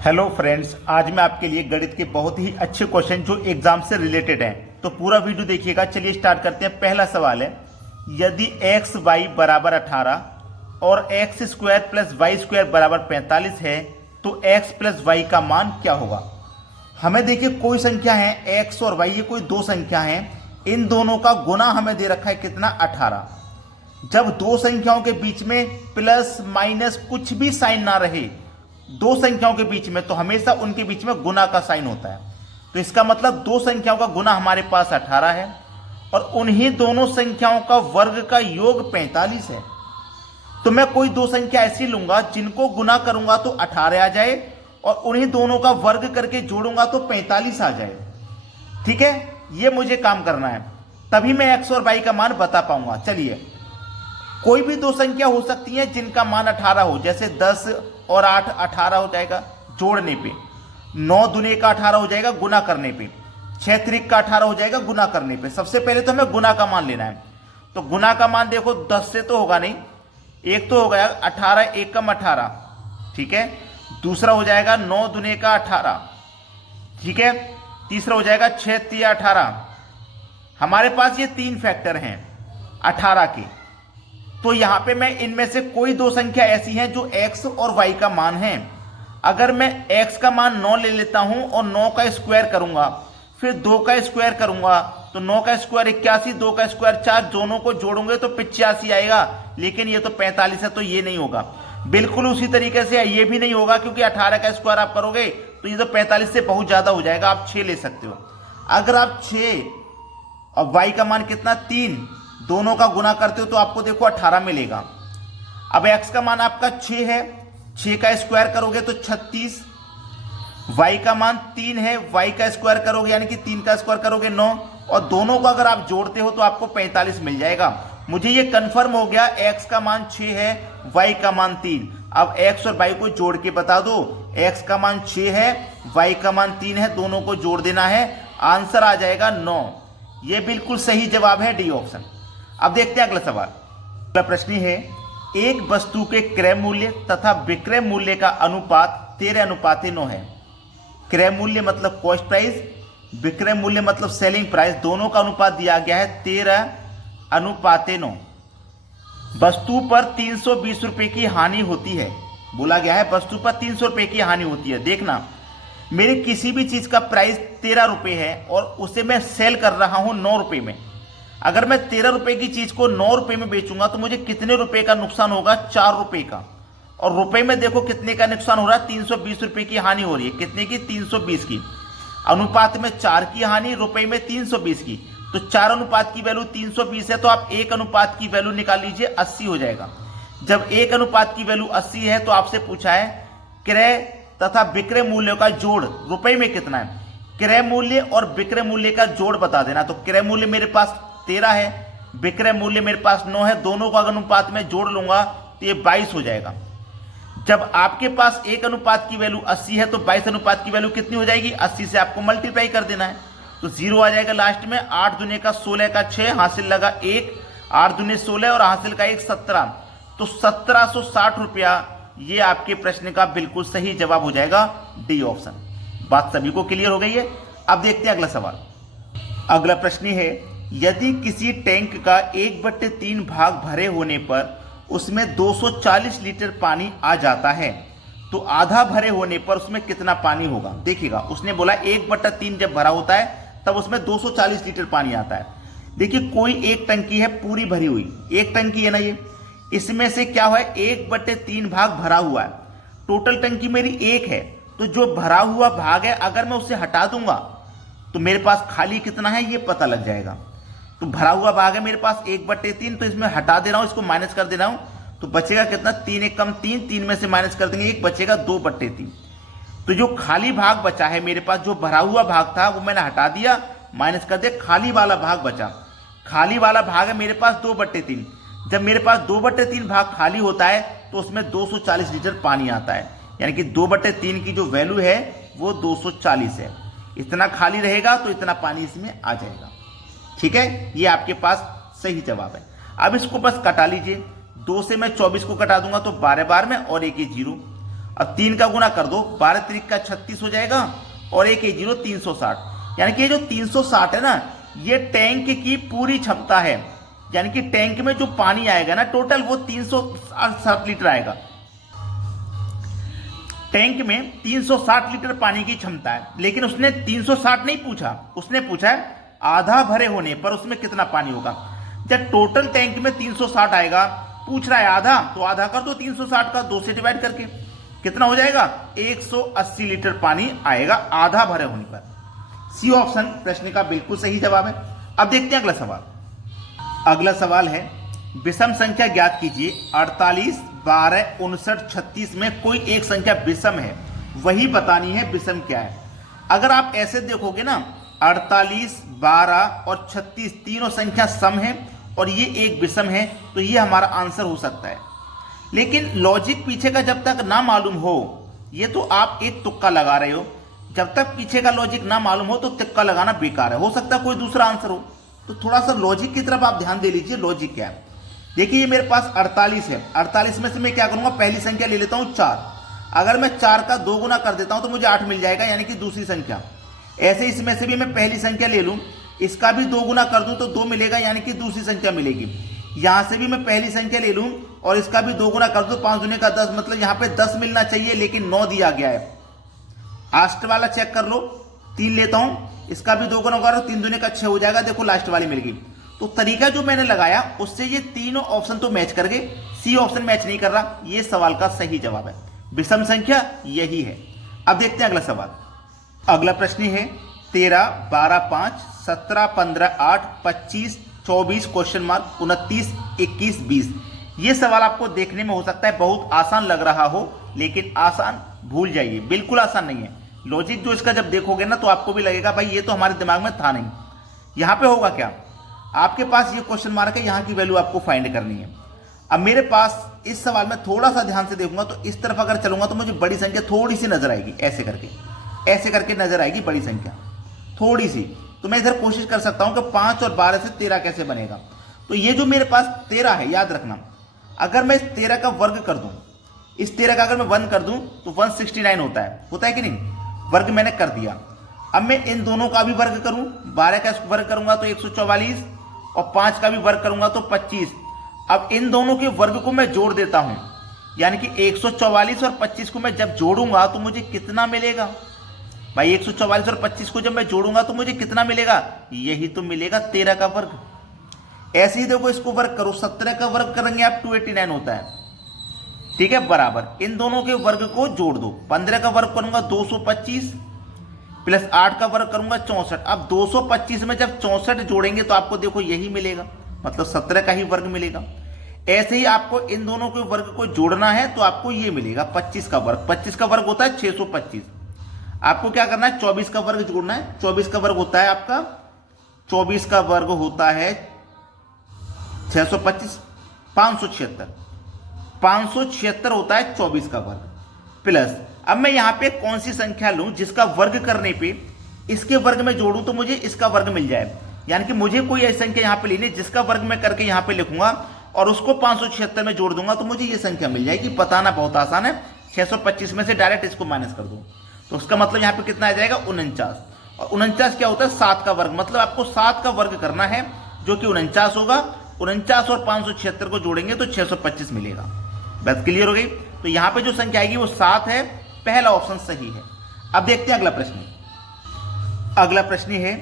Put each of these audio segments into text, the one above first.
Hello friends, आज मैं आपके लिए गणित के बहुत ही अच्छे क्वेश्चन जो एग्जाम से रिलेटेड हैं, तो पूरा वीडियो देखिएगा। चलिए स्टार्ट करते हैं। पहला सवाल है, यदि एक्स वाई बराबर 18 और X square plus Y square बराबर 45 है तो एक्स प्लस वाई का मान क्या होगा। हमें देखिए कोई संख्या है एक्स और वाई, ये कोई दो संख्या हैं, इन दोनों का गुना हमें दे रखा है कितना, 18। जब दो संख्याओं के बीच में प्लस माइनस कुछ भी साइन ना रहे दो संख्याओं के बीच में, तो हमेशा उनके बीच में गुना का साइन होता है। तो इसका मतलब दो संख्याओं का गुना हमारे पास 18 है और उन्हीं दोनों संख्याओं का वर्ग का योग 45 है। तो मैं कोई दो संख्या ऐसी लूंगा जिनको गुना करूंगा तो 18 आ जाए और उन्हीं दोनों का वर्ग करके जोड़ूंगा तो 45 आ जाए। ठीक है, ये मुझे काम करना है, तभी मैं एक्स और वाई का मान बता पाऊंगा। चलिए, कोई भी दो संख्या हो सकती है जिनका मान 18 हो, जैसे 10 और 8 18 हो जाएगा जोड़ने पे, 9 दूने का 18 हो जाएगा गुना करने पे, 6 त्रिक का 18 हो जाएगा गुना करने पे। सबसे पहले तो हमें गुना का मान लेना है। तो गुना का मान देखो 10 से तो होगा नहीं, एक तो हो गया 18 एकम 18, ठीक है। दूसरा हो जाएगा 9 दूने का 18, ठीक है। तीसरा हो जाएगा 6 तिया 18। हमारे पास ये तीन फैक्टर हैं 18 के। तो यहां पे मैं इनमें से कोई दो संख्या ऐसी हैं जो x और y का मान है। अगर मैं x का मान 9 ले लेता हूं और 9 का स्क्वायर करूंगा, फिर 2 का स्क्वायर करूंगा, तो 9 का स्क्वायर 81, 2 का स्क्वायर 4, दोनों को जोड़ूंगे तो 85 आएगा। लेकिन ये तो 45 है, तो ये नहीं होगा। बिल्कुल उसी तरीके से ये भी नहीं होगा, क्योंकि 18 का स्क्वायर आप करोगे तो ये तो 45 से बहुत ज्यादा हो जाएगा। आप 6 ले सकते हो। अगर आप 6 और y का मान कितना 3, दोनों का गुना करते हो तो आपको देखो 18 मिलेगा। अब x का मान आपका 6 है, 6 का स्क्वायर करोगे तो 36, y का मान 3 है, y का स्क्वायर करोगे यानी कि 3 का स्क्वायर करोगे 9, और दोनों को अगर आप जोड़ते हो तो आपको 45 मिल जाएगा। मुझे ये कंफर्म हो गया, x का मान 6 है, y का मान 3। अब x और y को जोड़ के बता दो। x का मान 6 है, y का मान 3 है, दोनों को जोड़ देना है, आंसर आ जाएगा 9। ये बिल्कुल सही जवाब है, डी ऑप्शन। अब देखते हैं अगला सवाल। अगला प्रश्न है, एक वस्तु के क्रय मूल्य तथा विक्रय मूल्य का अनुपात 13:9 है। क्रय मूल्य मतलब कॉस्ट प्राइस, विक्रय मूल्य मतलब सेलिंग प्राइस, दोनों का अनुपात दिया गया है 13:9। वस्तु पर 320 रुपए की हानि होती है। बोला गया है वस्तु पर 300 रुपए की हानि होती है। देखना, मेरी किसी भी चीज का प्राइस 13 रुपए है और उसे मैं सेल कर रहा हूं 9 रुपए में। अगर मैं 13 रुपए की चीज को 9 रुपए में बेचूंगा तो मुझे कितने रुपए का नुकसान होगा, 4 रुपए का। और रुपए में देखो कितने का नुकसान हो रहा है, 320 रुपए की हानि हो रही है। कितने की, 320 की। अनुपात में 4 की हानि, रुपए में 320 की। तो 4 अनुपात की वैल्यू 320 है, तो आप 1 अनुपात की वैल्यू निकाल लीजिए, 80 हो जाएगा। जब 1 अनुपात की वैल्यू 80 है तो आपसे पूछा है क्रय तथा विक्रय मूल्यों का जोड़ रुपए में कितना है। क्रय मूल्य और विक्रय मूल्य का जोड़ बता देना। तो क्रय मूल्य मेरे पास 13 है, विक्रय मूल्य मेरे पास 9 है, दोनों को अगर अनुपात में जोड़ लूंगा तो ये 22 हो जाएगा। जब आपके पास 1 अनुपात की वैल्यू 80 है तो 22 अनुपात की वैल्यू कितनी हो जाएगी, 80 से आपको मल्टीप्लाई कर देना है, तो 0 आ जाएगा लास्ट में। 8 दूने का 16 का 6, हासिल लगा 1, 8 दूने 16 और हासिल का 1 17, तो 1760 रुपया ये आपके प्रश्न का बिल्कुल सही जवाब हो जाएगा, डी ऑप्शन। बात सभी को क्लियर हो गई है। अब देखते हैं अगला सवाल। अगला प्रश्न है, यदि किसी टैंक का 1/3 भाग भरे होने पर उसमें 240 लीटर पानी आ जाता है तो आधा भरे होने पर उसमें कितना पानी होगा। देखिएगा, उसने बोला 1/3 जब भरा होता है तब उसमें 240 लीटर पानी आता है। देखिए, कोई एक टंकी है पूरी भरी हुई, एक टंकी है ना ये, इसमें से क्या है 1/3 भाग भरा हुआ है। टोटल टंकी मेरी 1 है, तो जो भरा हुआ भाग है अगर मैं उसे हटा दूंगा तो मेरे पास खाली कितना है ये पता लग जाएगा। तो भरा हुआ भाग है मेरे पास 1/3, तो इसमें हटा दे रहा हूं, इसको माइनस कर दे रहा हूं, तो बचेगा कितना, 3 1 कम 3, 3 में से माइनस कर देंगे 1, बचेगा 2/3। तो जो खाली भाग बचा है मेरे पास, जो भरा हुआ भाग था वो मैंने हटा दिया, माइनस कर दिया, खाली वाला भाग बचा। खाली वाला भाग है मेरे पास 2/3। जब मेरे पास 2/3 भाग खाली होता है तो उसमें 240 लीटर पानी आता है, यानी कि 2/3 की जो वैल्यू है वो 240 है। इतना खाली रहेगा तो इतना पानी इसमें आ जाएगा। ठीक है, ये आपके पास सही जवाब है। अब इसको बस कटा लीजिए, 2 से मैं 24 को कटा दूंगा तो 12 बार में और 1 0। अब 3 का गुना कर दो, 12 त्रिक का 36 हो जाएगा और 1 1 0 360। यानी कि ये जो 360 है ना, ये टैंक की पूरी क्षमता है। यानी कि टैंक में जो पानी आएगा ना टोटल वो 360 लीटर आएगा। टैंक में 360 लीटर पानी की क्षमता है, लेकिन उसने 360 नहीं पूछा, उसने पूछा है आधा भरे होने पर उसमें कितना पानी होगा। जब टोटल टैंक में 360 आएगा, पूछ रहा है आधा, तो आधा कर दो 360 का 2 से डिवाइड करके, कितना हो जाएगा 180 लीटर पानी आएगा आधा भरे होने पर। सी ऑप्शन प्रश्न का बिल्कुल सही जवाब है। अब देखते हैं अगला सवाल। अगला सवाल है विषम संख्या ज्ञात कीजिए। 48, 12, 59, 36 में कोई एक संख्या विषम है, वही बतानी है विषम क्या है। अगर आप ऐसे देखोगे ना, 48, 12 और 36 तीनों संख्या सम है और ये एक विषम है, तो ये हमारा आंसर हो सकता है। लेकिन लॉजिक पीछे का जब तक ना मालूम हो, ये तो आप एक तुक्का लगा रहे हो, जब तक पीछे का लॉजिक ना मालूम हो तो तुक्का लगाना बेकार है, हो सकता है कोई दूसरा आंसर हो। तो थोड़ा सा लॉजिक की तरफ आप ध्यान दे लीजिए, लॉजिक क्या है। देखिए ये मेरे पास 48 है, 48 में से मैं क्या करूंगा, पहली संख्या ले लेता हूं 4। अगर मैं 4 का 2 गुना कर देता हूं तो मुझे 8 मिल जाएगा, यानी कि दूसरी संख्या। ऐसे इसमें से भी मैं पहली संख्या ले लूं, इसका भी 2 गुना कर दूं तो 2 मिलेगा, यानी कि दूसरी संख्या मिलेगी। यहां से भी मैं पहली संख्या ले लूं और इसका भी 2 गुना कर दूं, 5 दूनी का 10, मतलब यहां पे 10 मिलना चाहिए, लेकिन 9 दिया गया है। लास्ट वाला चेक कर लो, 3 लेता हूं, इसका भी 2 गुना करो, 3 दूनी का 6 हो जाएगा, देखो लास्ट वाली मिल गई। तो तरीका जो मैंने लगाया उससे ये तीनों ऑप्शन तो मैच कर गए, सी ऑप्शन मैच नहीं कर रहा। ये सवाल का सही जवाब है, विषम संख्या यही है। अब देखते हैं अगला सवाल। अगला प्रश्न है 13, 12, 5, 17, 15, 8, 25, 24 क्वेश्चन मार्क 29, 21, 20। ये सवाल आपको देखने में हो सकता है बहुत आसान लग रहा हो, लेकिन आसान भूल जाइए, बिल्कुल आसान नहीं है। लॉजिक जो इसका जब देखोगे ना तो आपको भी लगेगा भाई ये तो हमारे दिमाग में था नहीं। यहां पे होगा क्या, आपके पास ये क्वेश्चन मार्क है, यहां की वैल्यू आपको फाइंड करनी है। अब मेरे पास इस सवाल में थोड़ा सा ध्यान से देखूंगा तो इस तरफ अगर चलूंगा तो मुझे बड़ी संख्या थोड़ी सी नजर आएगी, ऐसे करके नजर आएगी बड़ी संख्या थोड़ी सी। तो मैं इधर कोशिश कर सकता हूं कि 5 और 12 से 13 कैसे बनेगा। तो ये जो मेरे पास 13 है, याद रखना, अगर मैं इस 13 का वर्ग कर दूं, इस 13 का अगर मैं 1 कर दूं तो 169 होता है कि नहीं। वर्ग मैंने कर दिया। अब मैं इन दोनों का भी वर्ग करूं, 12 का वर्ग करूंगा तो 144 और 5 का भी वर्ग करूंगा तो 25। अब इन दोनों के वर्ग को मैं जोड़ देता हूं, यानी कि 144 और 25 को मैं जब जोड़ूंगा तो मुझे कितना मिलेगा भाई, 144 और 25 को जब मैं जोड़ूंगा तो मुझे कितना मिलेगा, यही तो मिलेगा 13 का वर्ग। ऐसे ही देखो इसको वर्ग करो, 17 का वर्ग करेंगे आप 289 होता है, ठीक है, बराबर इन दोनों के वर्ग को जोड़ दो। 15 का वर्ग करूंगा 225 प्लस 8 का वर्ग करूंगा 64। अब 225 में जब 64 जोड़ेंगे तो आपको देखो यही मिलेगा, मतलब 17 का ही वर्ग मिलेगा। ऐसे ही आपको इन दोनों के वर्ग को जोड़ना है तो आपको ये मिलेगा 25 का वर्ग। 25 का वर्ग होता है 625। आपको क्या करना है, 24 का वर्ग जोड़ना है। 24 का वर्ग होता है आपका, 24 का वर्ग होता है 625, 576 होता है 24 का वर्ग प्लस। अब मैं यहां पे कौन सी संख्या लूं जिसका वर्ग करने पे इसके वर्ग में जोड़ूं तो मुझे इसका वर्ग मिल जाए। यानी कि मुझे कोई ऐसी संख्या यहां पे लेनी है जिसका वर्ग मैं करके यहां पे लिखूंगा और उसको 576 में जोड़ दूंगा तो मुझे ये संख्या मिल जाएगी। बताना बहुत आसान है, 625 में से डायरेक्ट इसको माइनस कर दो तो उसका मतलब यहां पे कितना आ जाएगा, 49। और 49 क्या होता है, 7 का वर्ग, मतलब आपको 7 का वर्ग करना है जो कि 49 होगा। 49 और 576 को जोड़ेंगे तो 625 मिलेगा। बात क्लियर हो गई। तो यहां पे जो संख्या आएगी वो 7 है, पहला ऑप्शन सही है। अब देखते हैं अगला प्रश्न। अगला प्रश्न है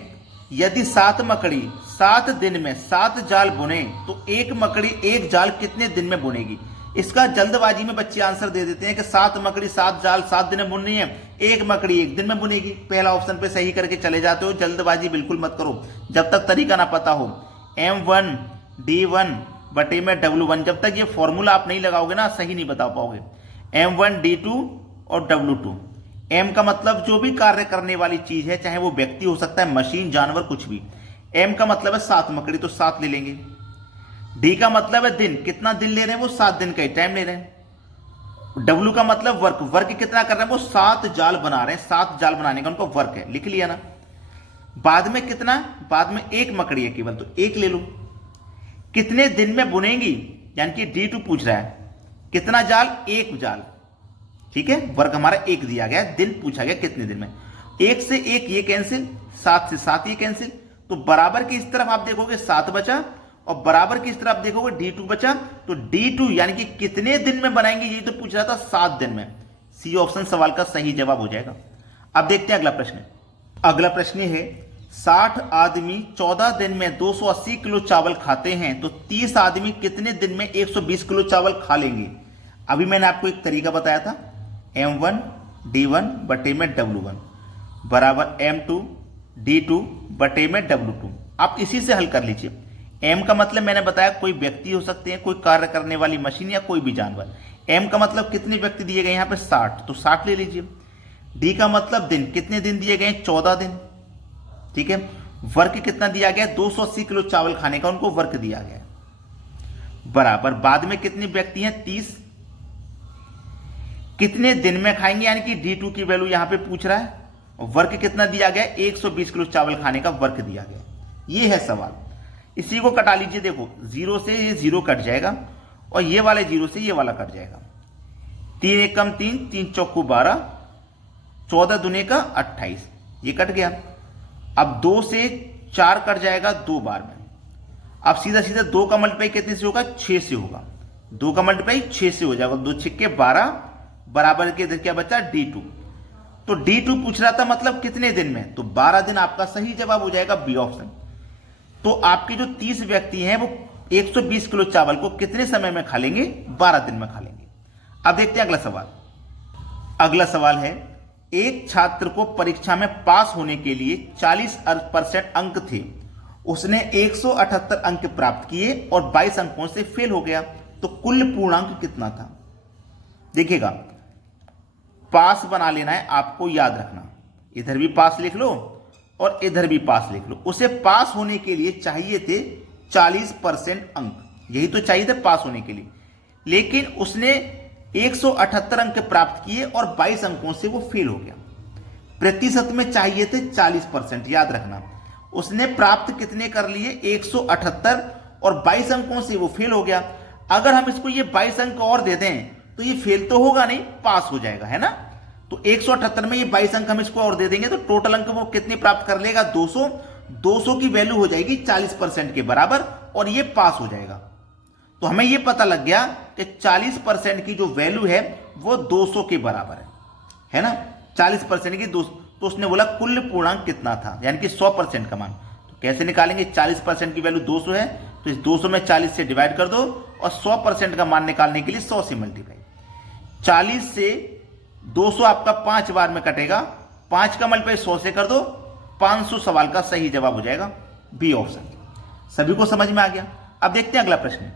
यदि 7 मकड़ी 7 दिन में 7 जाल बुने तो एक मकड़ी एक जाल कितने दिन में बुनेगी। इसका जल्दबाजी में बच्चे आंसर दे देते हैं कि 7 मकड़ी 7 जाल 7 दिन में बुननी है, एक मकड़ी एक दिन में बुनेगी। पहला ऑप्शन पे सही करके चले जाते हो। जल्दबाजी बिल्कुल मत करो जब तक तरीका ना पता हो। M1 D1 बटे में W1, जब तक ये फॉर्मूला आप नहीं लगाओगे ना सही नहीं बता पाओगे। M1 D2 और W2। M का मतलब जो भी कार्य करने वाली चीज है, चाहे वो व्यक्ति हो सकता है, मशीन, जानवर, कुछ भी। M का मतलब है 7 मकड़ी तो 7 ले लेंगे। D का मतलब है दिन, कितना दिन ले रहे हैं वो 7 दिन का ही टाइम ले रहे हैं। W का मतलब वर्क, वर्क कितना कर रहे हैं वो 7 जाल बना रहे हैं, 7 जाल बनाने का उनका वर्क है, लिख लिया ना। बाद में कितना, बाद में एक मकड़ी है केवल तो एक ले लो। कितने दिन में बुनेगी, यानी कि D2 पूछ रहा है कितना जाल, एक जाल। ठीक है, वर्ग हमारा 1 दिया गया, दिन पूछा गया कितने दिन में। 1 से 1 ये कैंसिल, 7 से 7 ये कैंसिल, तो बराबर की इस तरफ आप देखोगे 7 बचा और बराबर की इस तरफ आप देखोगे D2 बचा। तो D2 यानी कि कितने दिन में बनाएंगे, यही तो पूछ रहा था, 7 दिन में। सी ऑप्शन सवाल का सही जवाब हो जाएगा। अब देखते हैं अगला प्रश्न। अगला प्रश्न है 60 आदमी 14 दिन में 280 किलो चावल खाते हैं, तो 30 आदमी कितने दिन में 120 किलो चावल खा लेंगे। अभी मैंने आपको एक तरीका बताया था, M1 D1 बटे में W1 बराबर M2 D2 बटे में W2। आप इसी से हल कर लीजिए। M का मतलब मैंने बताया कोई व्यक्ति हो सकते हैं, कोई कार्य करने वाली मशीन या कोई भी जानवर। M का मतलब कितने व्यक्ति दिए गए यहाँ पे 60, तो 60 ले लीजिए। D का मतलब दिन, कितने दिन दिए गए 14 दिन, ठीक है। वर्ग कितना दिया गया 280 किलो चावल खाने का उनको वर्ग दिया गया, बराबर बाद में कितने व्यक्ति हैं 30, कितने दिन में खाएंगे, यानी कि D2 की वैल्यू यहां पे पूछ रहा है। वर्ग कितना दिया गया 120 किलो चावल खाने का वर्ग दिया गया। ये है सवाल। इसी को कटा लीजिए, देखो 0 से ये 0 कट जाएगा और ये वाले 0 से ये वाला कट जाएगा। 3 एकम 3, 3 चौको 12, 14 दुने का 28, ये कट गया। अब 2 से 4 कट जाएगा 2 बार में। अब सीधा सीधा 2 का मल्टीप्लाई कितने से होगा 6 से होगा। 2 का मल्टीप्लाई 6 से हो जाएगा, 2 छिक्के 12 बराबर के इधर क्या बचा D2। तो D2 पूछ रहा था मतलब कितने दिन में, तो 12 दिन आपका सही जवाब हो जाएगा बी ऑप्शन। तो आपके जो 30 व्यक्ति हैं वो 120 किलो चावल को कितने समय में खा लेंगे, 12 दिन में खा लेंगे। अब देखते हैं अगला सवाल। अगला सवाल है एक छात्र को परीक्षा में पास होने के लिए 40% अंक थे, उसने 178 अंक प्राप्त किए और 22 अंकों से फेल हो गया, तो कुल पूर्णांक कितना था। देखिएगा पास बना लेना है आपको, याद रखना, इधर भी पास लिख लो और इधर भी पास लिख लो। उसे पास होने के लिए चाहिए थे 40% अंक, यही तो चाहिए थे पास होने के लिए, लेकिन उसने 178 अंक प्राप्त किए और 22 अंकों से वो फेल हो गया। प्रतिशत में चाहिए थे 40%, याद रखना। उसने प्राप्त कितने कर लिए 178 और 22 अंकों से वो फेल हो गया। अगर हम इसको ये 22 अंक और दे दें तो ये फेल तो होगा नहीं, पास हो जाएगा, है ना। तो 178 में ये 22 अंक हम इसको और दे देंगे तो टोटल अंक वो कितने प्राप्त कर लेगा 200। 200 की वैल्यू हो जाएगी 40% के बराबर और ये पास हो जाएगा। तो हमें ये पता लग गया कि 40% की जो वैल्यू है वो 200 के बराबर है ना। 40% की 200, तो उसने बोला कुल पूर्णांक कितना था, यानी कि 100% का मान। तो कैसे निकालेंगे, 40% की वैल्यू 200 है तो इस 200 में 40 से डिवाइड कर दो और 100% का मान निकालने के लिए 100 से मल्टीप्लाई। 40 से 200 आपका 5 बार में कटेगा, 5 का मल्टीप्लाई 100 से कर दो, 500 सवाल का सही जवाब हो जाएगा बी ऑप्शन। सभी को समझ में आ गया। अब देखते हैं अगला प्रश्न।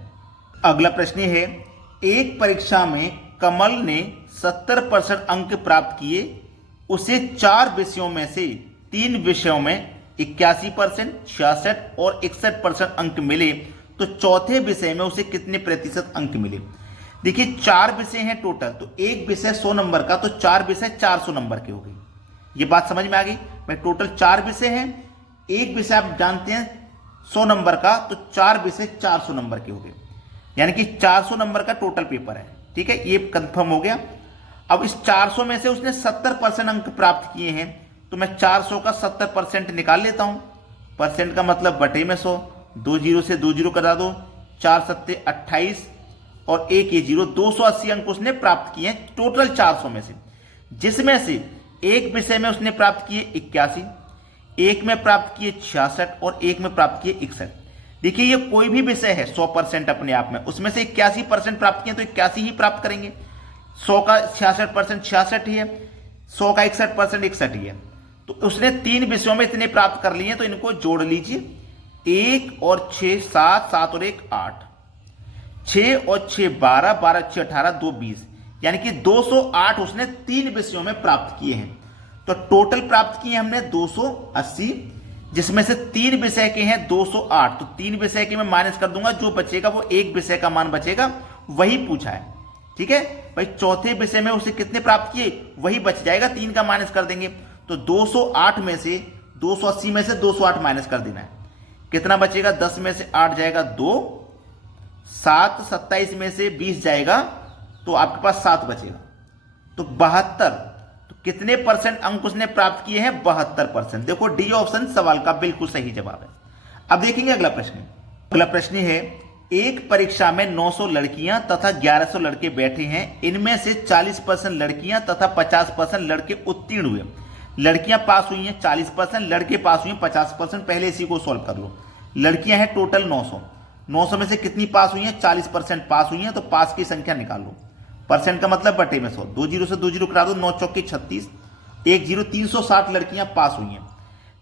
अगला प्रश्न है एक परीक्षा में कमल ने 70% अंक प्राप्त किए, उसे 4 विषयों में से 3 विषयों में 81%, 66 और 61% अंक मिले, तो चौथे विषय में उसे कितने प्रतिशत अंक मिले। देखिए 4 विषय हैं टोटल, तो एक विषय 100 नंबर का, तो 4 विषय 400 नंबर के हो गए। ये बात समझ में आ गई। मैं टोटल 4 विषय हैं, एक विषय आप जानते हैं 100 नंबर का, तो 4 विषय 400 नंबर के हो गए, यानी कि 400 नंबर का टोटल पेपर है। ठीक है, ये कंफर्म हो गया। अब इस 400 में से उसने 70% अंक प्राप्त किए हैं, तो मैं 400 का 70% निकाल लेता हूं। परसेंट का मतलब बटे में 100, 2 जीरो से 2 जीरो करा दो, 4 सत्ते 28 और 1 ये जीरो, 280 अंक उसने प्राप्त किए हैं टोटल 400 में से, जिसमें से एक विषय में उसने प्राप्त किए 81, एक में प्राप्त किए 66 और एक में प्राप्त किए 61। देखिए ये कोई भी विषय है 100% अपने आप में, उसमें से 81% प्राप्त किए तो 81 ही प्राप्त करेंगे। 100 का 66% 66 ही है, 100 का 61% 61 ही है। तो उसने 3 विषयों में इतने प्राप्त कर लिए, तो इनको जोड़ लीजिए। 1 और 6 7, 7 और 1 8, 6 और 6 12, 12 6 18, 2 20, यानी कि 208 उसने 3 विषयों में प्राप्त किए हैं। तो टोटल प्राप्त किए हमने 280, जिसमें से 3 विषय के हैं 208, तो 3 विषय के मैं माइनस कर दूंगा, जो बचेगा वो एक विषय का मान बचेगा, वही पूछा है। ठीक है भाई, चौथे विषय में उसे कितने प्राप्त किए वही बच जाएगा, 3 का माइनस कर देंगे, तो 208 में से 280 में से 208 माइनस कर देना है, कितना बचेगा, 10 में से 8 जाएगा 2, 7 27 में से 20 जाएगा, तो आपके पास 7 बचेगा। तो 72, तो कितने परसेंट अंक उसने प्राप्त किए हैं? 72%। देखो डी ऑप्शन सवाल का बिल्कुल सही जवाब है। अब देखेंगे अगला प्रश्न। अगला प्रश्न है, एक परीक्षा में 900 लड़कियां तथा 1100 लड़के बैठे हैं, इनमें से 40% लड़कियां तथा 50% लड़के उत्तीर्ण हुए। लड़कियां पास हुई हैं 40%, लड़के पास हुए हैं 50%। पहले इसी को सॉल्व कर लो। लड़कियां हैं टोटल 900, 900 में से कितनी पास हुई हैं? 40% पास हुई हैं, तो पास की संख्या निकाल लो। परसेंट का मतलब बटे में 100, 2 जीरो से 2 जीरो करा दो, 9 चौके 36, 1 जीरो, 360 लड़कियां पास हुई हैं।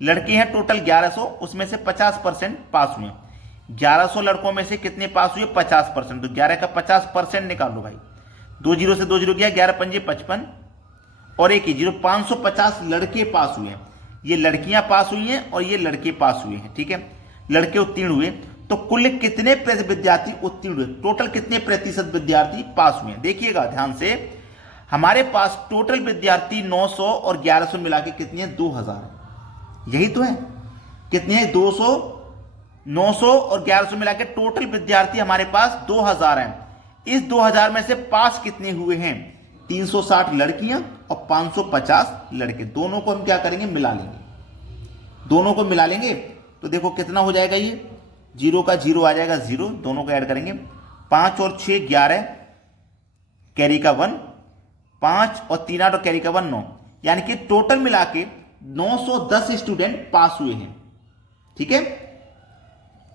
लड़के हैं टोटल 1100, उसमें से 50% पास हुए। 1100 लड़कों में से कितने पास हुए? 50%। तो 11 का 50% निकाल लो भाई। 2 जीरो से 2 जीरो गया, 11 पंजे 55 और 1 जीरो, 550 लड़के पास हुए हैं। ये लड़कियां पास हुई हैं और ये लड़के पास हुए हैं, ठीक है। लड़के उत्तीर्ण हुए, तो कुल कितने विद्यार्थी उत्तीर्ण हुए? टोटल कितने प्रतिशत विद्यार्थी पास हुए? देखिएगा ध्यान से, हमारे पास टोटल विद्यार्थी 900 और 1100 मिला के कितने हैं? 2000। यही तो है, कितने हैं? 200, 900 और 1100 मिला के टोटल विद्यार्थी हमारे पास 2000 हैं। इस 2000 में से पास कितने हुए हैं? 360 लड़कियां और 550 लड़के। दोनों को हम क्या करेंगे? मिला लेंगे। दोनों को मिला लेंगे तो देखो कितना हो जाएगा, ये जीरो का जीरो आ जाएगा, जीरो। दोनों को ऐड करेंगे, 5 और 6 11, कैरी का 1, 5 और 3 8 और कैरी का 1 9, यानी कि टोटल मिला के 910 स्टूडेंट पास हुए हैं, ठीक है।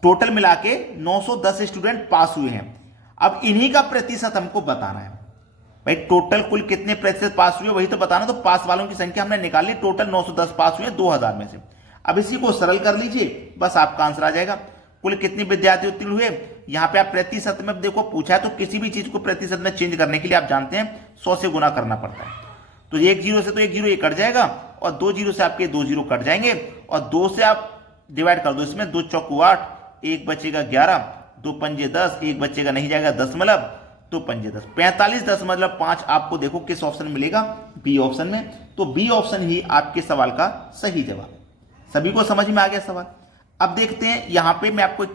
टोटल मिला के 910 स्टूडेंट पास हुए हैं। अब इन्हीं का प्रतिशत हमको बताना है भाई। टोटल कुल कितने प्रतिशत पास हुए वही तो बताना। तो पास वालों की संख्या हमने निकाल ली, टोटल 910 पास हुए 2000 में से। अब इसी को सरल कर लीजिए, बस आपका आंसर आ जाएगा। कुल कितने विद्यार्थी उत्तीर्ण हुए? यहां पे आप प्रतिशत में देखो पूछा है, तो किसी भी चीज को प्रतिशत में चेंज करने के लिए आप जानते हैं 100 से गुना करना पड़ता है। तो 1 जीरो से तो 1 जीरो ये कट जाएगा, और 2 जीरो से आपके 2 जीरो कट जाएंगे, और 2 से आप डिवाइड कर दो इसमें, 2 चौको 8, 1 बचेगा 11, 2 पंजे 10, 1 बचेगा नहीं जाएगा दशमलव, 2 पंजे 10, 45.5 आपको देखो किस ऑप्शन मिलेगा? बी ऑप्शन में। तो बी ऑप्शन ही आपके सवाल का सही जवाब है। सभी को समझ में आ गया सवाल? अब देखते हैं यहां पे मैं आपको,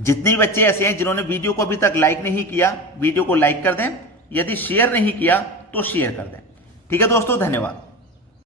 जितने बच्चे ऐसे हैं जिन्होंने वीडियो को अभी तक लाइक नहीं किया, वीडियो को लाइक कर दें। यदि शेयर नहीं किया तो शेयर कर दें, ठीक है दोस्तों। धन्यवाद।